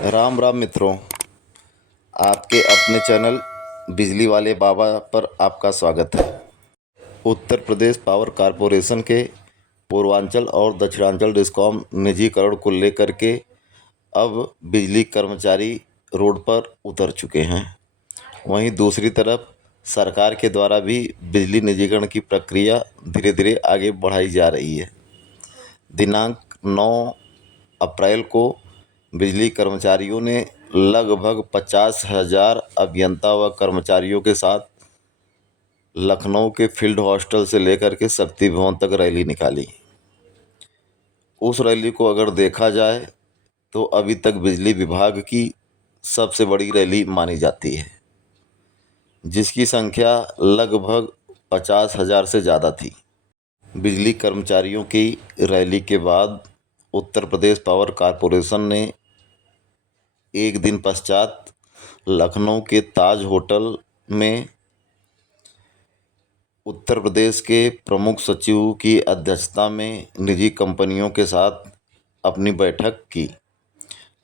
राम राम मित्रों, आपके अपने चैनल बिजली वाले बाबा पर आपका स्वागत है। उत्तर प्रदेश पावर कॉरपोरेशन के पूर्वांचल और दक्षिणांचल डिस्कॉम निजीकरण को लेकर के अब बिजली कर्मचारी रोड पर उतर चुके हैं। वहीं दूसरी तरफ सरकार के द्वारा भी बिजली निजीकरण की प्रक्रिया धीरे धीरे आगे बढ़ाई जा रही है। दिनांक 9 अप्रैल को बिजली कर्मचारियों ने लगभग 50,000 अभियंता व कर्मचारियों के साथ लखनऊ के फील्ड हॉस्टल से लेकर के शक्ति भवन तक रैली निकाली। उस रैली को अगर देखा जाए तो अभी तक बिजली विभाग की सबसे बड़ी रैली मानी जाती है, जिसकी संख्या लगभग 50,000 से ज़्यादा थी। बिजली कर्मचारियों की रैली के बाद उत्तर प्रदेश पावर कॉरपोरेशन ने एक दिन पश्चात लखनऊ के ताज होटल में उत्तर प्रदेश के प्रमुख सचिव की अध्यक्षता में निजी कंपनियों के साथ अपनी बैठक की,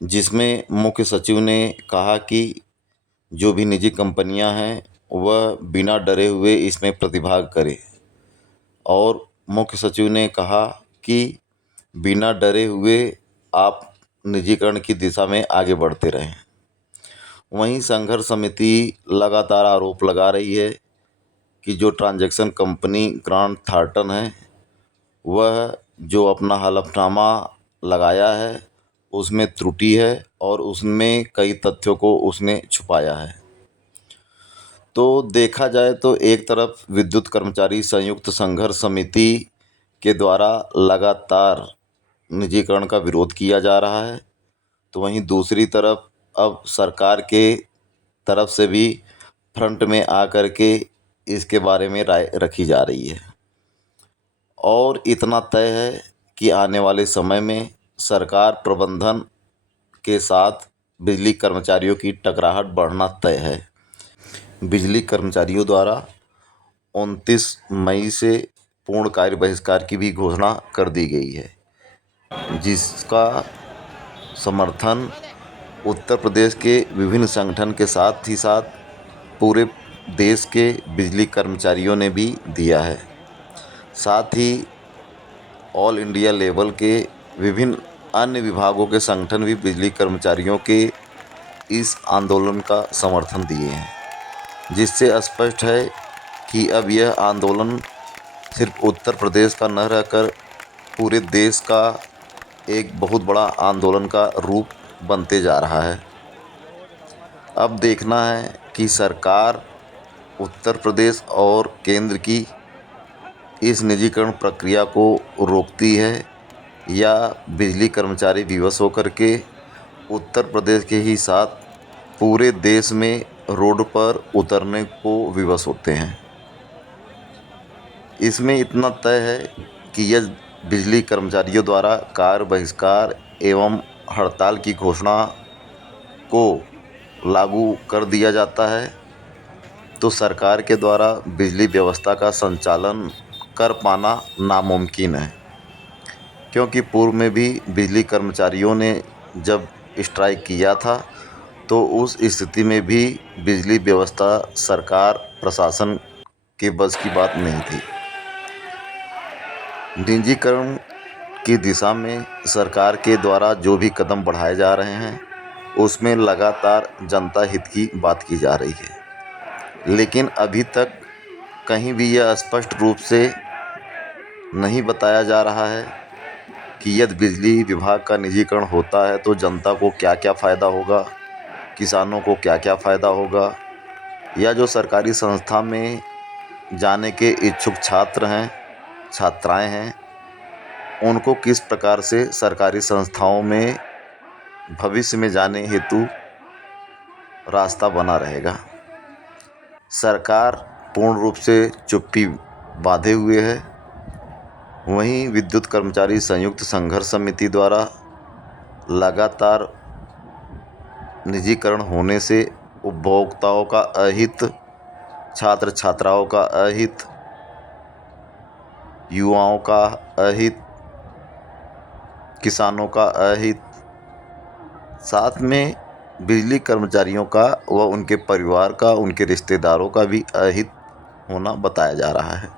जिसमें मुख्य सचिव ने कहा कि जो भी निजी कंपनियां हैं वह बिना डरे हुए इसमें प्रतिभाग करें। और मुख्य सचिव ने कहा कि बिना डरे हुए आप निजीकरण की दिशा में आगे बढ़ते रहें। वहीं संघर्ष समिति लगातार आरोप लगा रही है कि जो ट्रांजैक्शन कंपनी ग्रांट थॉर्टन है वह जो अपना हलफनामा लगाया है उसमें त्रुटि है और उसमें कई तथ्यों को उसने छुपाया है। तो देखा जाए तो एक तरफ विद्युत कर्मचारी संयुक्त संघर्ष समिति के द्वारा लगातार निजीकरण का विरोध किया जा रहा है, तो वहीं दूसरी तरफ अब सरकार के तरफ से भी फ्रंट में आकर के इसके बारे में राय रखी जा रही है। और इतना तय है कि आने वाले समय में सरकार प्रबंधन के साथ बिजली कर्मचारियों की टकराहट बढ़ना तय है। बिजली कर्मचारियों द्वारा 29 मई से पूर्ण कार्य बहिष्कार की भी घोषणा कर दी गई है, जिसका समर्थन उत्तर प्रदेश के विभिन्न संगठन के साथ ही साथ पूरे देश के बिजली कर्मचारियों ने भी दिया है। साथ ही ऑल इंडिया लेवल के विभिन्न अन्य विभागों के संगठन भी बिजली कर्मचारियों के इस आंदोलन का समर्थन दिए हैं, जिससे स्पष्ट है कि अब यह आंदोलन सिर्फ उत्तर प्रदेश का न रहकर पूरे देश का एक बहुत बड़ा आंदोलन का रूप बनते जा रहा है। अब देखना है कि सरकार उत्तर प्रदेश और केंद्र की इस निजीकरण प्रक्रिया को रोकती है या बिजली कर्मचारी विवश होकर के उत्तर प्रदेश के ही साथ पूरे देश में रोड पर उतरने को विवश होते हैं। इसमें इतना तय है कि यदि बिजली कर्मचारियों द्वारा कार्य बहिष्कार एवं हड़ताल की घोषणा को लागू कर दिया जाता है तो सरकार के द्वारा बिजली व्यवस्था का संचालन कर पाना नामुमकिन है, क्योंकि पूर्व में भी बिजली कर्मचारियों ने जब स्ट्राइक किया था तो उस स्थिति में भी बिजली व्यवस्था सरकार प्रशासन के बस की बात नहीं थी। निजीकरण की दिशा में सरकार के द्वारा जो भी कदम बढ़ाए जा रहे हैं उसमें लगातार जनता हित की बात की जा रही है, लेकिन अभी तक कहीं भी यह स्पष्ट रूप से नहीं बताया जा रहा है कि यदि बिजली विभाग का निजीकरण होता है तो जनता को क्या क्या फ़ायदा होगा, किसानों को क्या क्या फ़ायदा होगा, या जो सरकारी संस्था में जाने के इच्छुक छात्र हैं, छात्राएं हैं, उनको किस प्रकार से सरकारी संस्थाओं में भविष्य में जाने हेतु रास्ता बना रहेगा। सरकार पूर्ण रूप से चुप्पी बांधे हुए है। वहीं विद्युत कर्मचारी संयुक्त संघर्ष समिति द्वारा लगातार निजीकरण होने से उपभोक्ताओं का अहित, छात्र छात्राओं का अहित, युवाओं का अहित, किसानों का अहित, साथ में बिजली कर्मचारियों का व उनके परिवार का, उनके रिश्तेदारों का भी अहित होना बताया जा रहा है।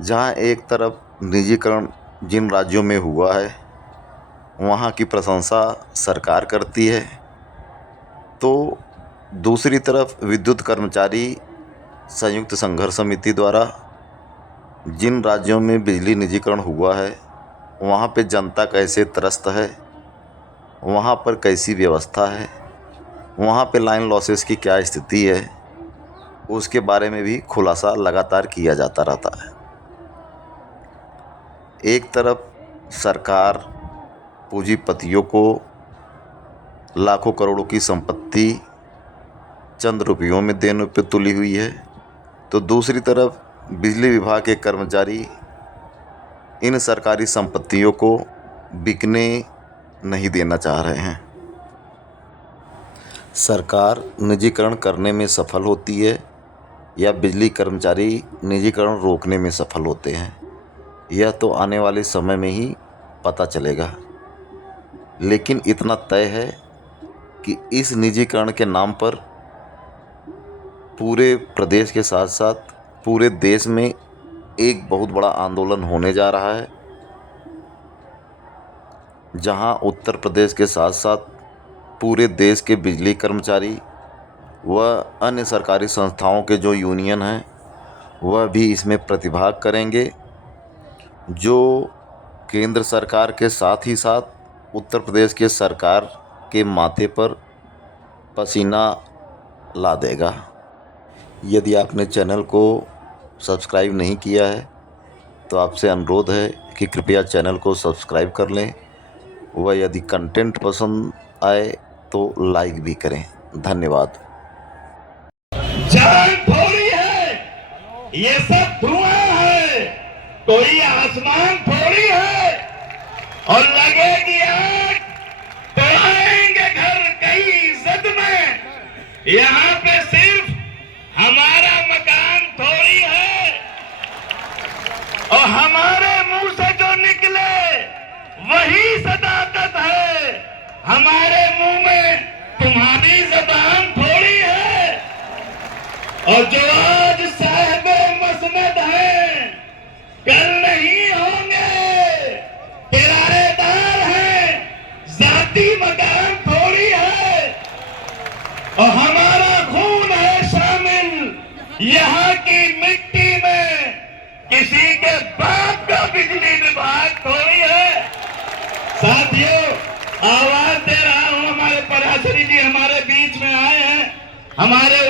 जहां एक तरफ निजीकरण जिन राज्यों में हुआ है वहां की प्रशंसा सरकार करती है, तो दूसरी तरफ विद्युत कर्मचारी संयुक्त संघर्ष समिति द्वारा जिन राज्यों में बिजली निजीकरण हुआ है वहाँ पे जनता कैसे त्रस्त है, वहाँ पर कैसी व्यवस्था है, वहाँ पे लाइन लॉसेस की क्या स्थिति है, उसके बारे में भी खुलासा लगातार किया जाता रहता है। एक तरफ सरकार पूंजीपतियों को लाखों करोड़ों की संपत्ति चंद रुपयों में देने पे तुली हुई है, तो दूसरी तरफ बिजली विभाग के कर्मचारी इन सरकारी संपत्तियों को बिकने नहीं देना चाह रहे हैं। सरकार निजीकरण करने में सफल होती है या बिजली कर्मचारी निजीकरण रोकने में सफल होते हैं, यह तो आने वाले समय में ही पता चलेगा। लेकिन इतना तय है कि इस निजीकरण के नाम पर पूरे प्रदेश के साथ साथ पूरे देश में एक बहुत बड़ा आंदोलन होने जा रहा है, जहां उत्तर प्रदेश के साथ साथ पूरे देश के बिजली कर्मचारी व अन्य सरकारी संस्थाओं के जो यूनियन हैं वह भी इसमें प्रतिभाग करेंगे, जो केंद्र सरकार के साथ ही साथ उत्तर प्रदेश के सरकार के माथे पर पसीना ला देगा। यदि आपने चैनल को सब्सक्राइब नहीं किया है तो आपसे अनुरोध है कि कृपया चैनल को सब्सक्राइब कर लें व यदि कंटेंट पसंद आए तो लाइक भी करें। धन्यवाद। जान थोड़ी है, ये सब धुआं है, कोई आसमान थोड़ी है। और लगेगी आग तो आएंगे घर कई इज्जत में। यहाँ पे सिर्फ हमारा मकान थोड़ी है, और हमारे मुंह से जो निकले वही सदाकत है। हमारे मुंह में तुम्हारी जबान थोड़ी है। और जो आज साहिब मसनद हैं कल नहीं होंगे, किराएदार हैं, जाती मकान थोड़ी है। और हमारा खून है शामिल यहाँ की मिट्टी में, किसी के बाप का बिजली विभाग थोड़ी है। साथियों, आवाज दे रहा हूं, हमारे पराशरी जी हमारे बीच में आए हैं, हमारे